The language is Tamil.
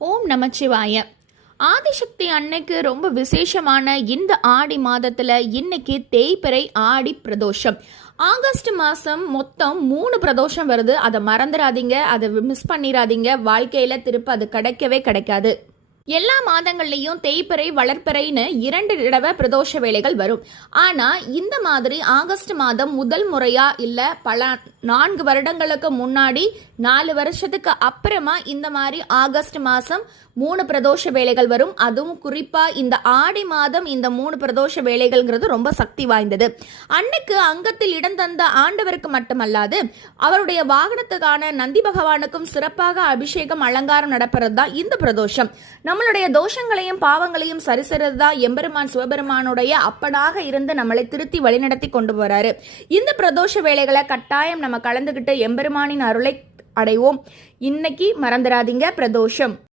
ஓம் நமச்சிவாய. ஆதிசக்தி அன்னைக்கு ரொம்ப விசேஷமான இந்த ஆடி மாதத்துல இன்னைக்கு தேய்பிறை ஆடி பிரதோஷம். ஆகஸ்ட் மாசம் மொத்தம் 3 பிரதோஷம் வருது. அதை மறந்துடாதீங்க, அதை மிஸ் பண்ணிடாதீங்க. வாழ்க்கையில திருப்ப அது கிடைக்கவே கிடைக்காது. எல்லா மாதங்கள்லயும் தேய்பிறை வளர்ப்பிறைன்னு 2 தடவை பிரதோஷ வேலைகள் வரும். ஆனா இந்த மாதிரி ஆகஸ்ட் மாதம் முதல் முறையா இல்ல பல 4 வருடங்களுக்கு முன்னாடி 4 வருஷத்துக்கு அப்புறமா இந்த மாதிரி ஆகஸ்ட் மாசம் 3 பிரதோஷ வேலைகள் வரும். அதுவும் குறிப்பா இந்த ஆடி மாதம் இந்த 3 பிரதோஷ வேலைகள்ங்கிறது ரொம்ப சக்தி வாய்ந்தது. அன்னைக்கு அங்கத்தில் இடம் தந்த ஆண்டவருக்கு மட்டுமல்லாது அவருடைய வாகனத்துக்கான நந்தி பகவானுக்கும் சிறப்பாக அபிஷேகம் அலங்காரம் நடப்பது தான் இந்த பிரதோஷம். நம்மளுடைய தோஷங்களையும் பாவங்களையும் சரிசெய்றது தான் எம்பெருமான் சிவபெருமானுடைய அப்பனாக இருந்து நம்மளை திருத்தி வழிநடத்தி கொண்டு போறாரு. இந்த பிரதோஷ வேலைகளை கட்டாயம் நம்ம கலந்துகிட்டு எம்பெருமானின் அருளை அடைவோம். இன்னைக்கு மறந்துடாதீங்க பிரதோஷம்.